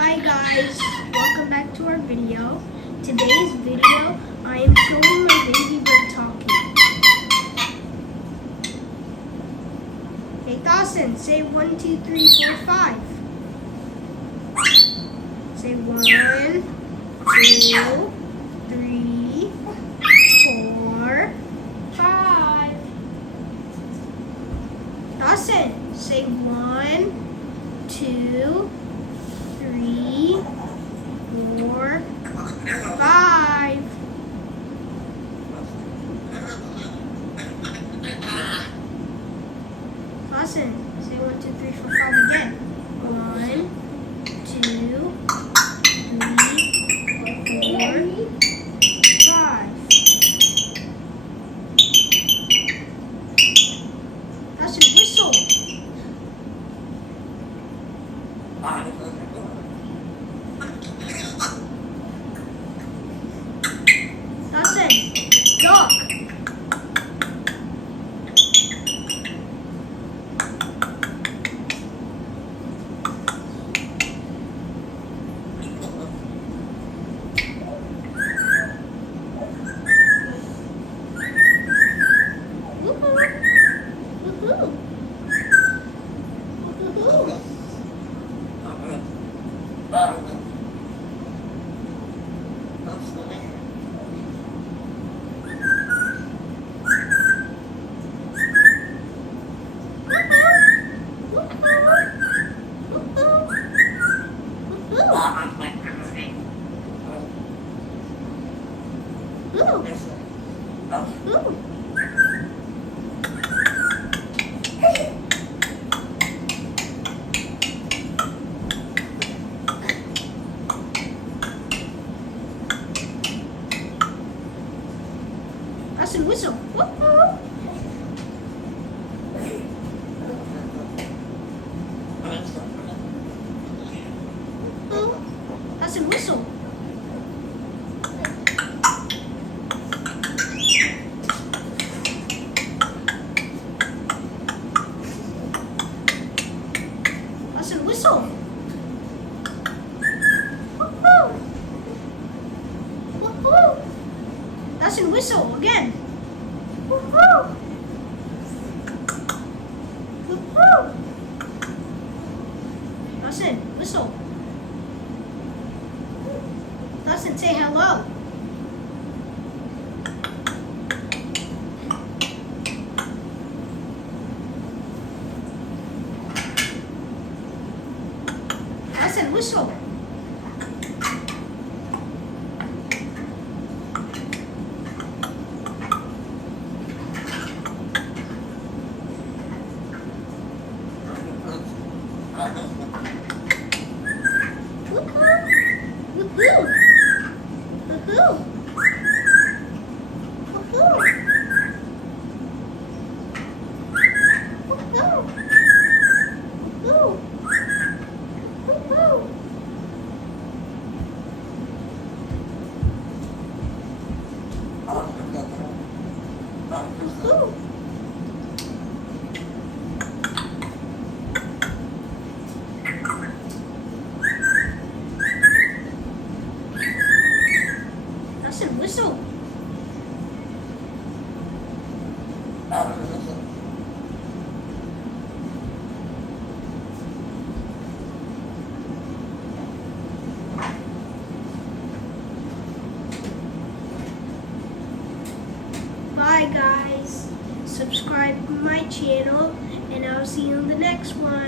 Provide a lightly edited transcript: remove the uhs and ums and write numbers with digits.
Hi guys, welcome back to our video. Today's video, I am showing my baby bird talking. Hey Dawson, say 1, 2, 3, 4, 5. Say 1, 2, 3, 4, 5. Dawson, say 1, 2, 3, 4, 5. Dawson, say 1, 2, 3, 4, 5 again. 1, 2, 3, 4, 5. Dawson, whistle. Dawson, dog. Woohoo. Woohoo. Dawson, whistle. Woohoo. Dawson, whistle. Dawson, whistle. Woohoo. Woohoo. Dawson, whistle again. Woohoo. Woohoo. Dawson, whistle. Dawson, say hello. Dawson, whistle. Dawson, whistle. Bye guys. Subscribe to my channel and I'll see you in the next one.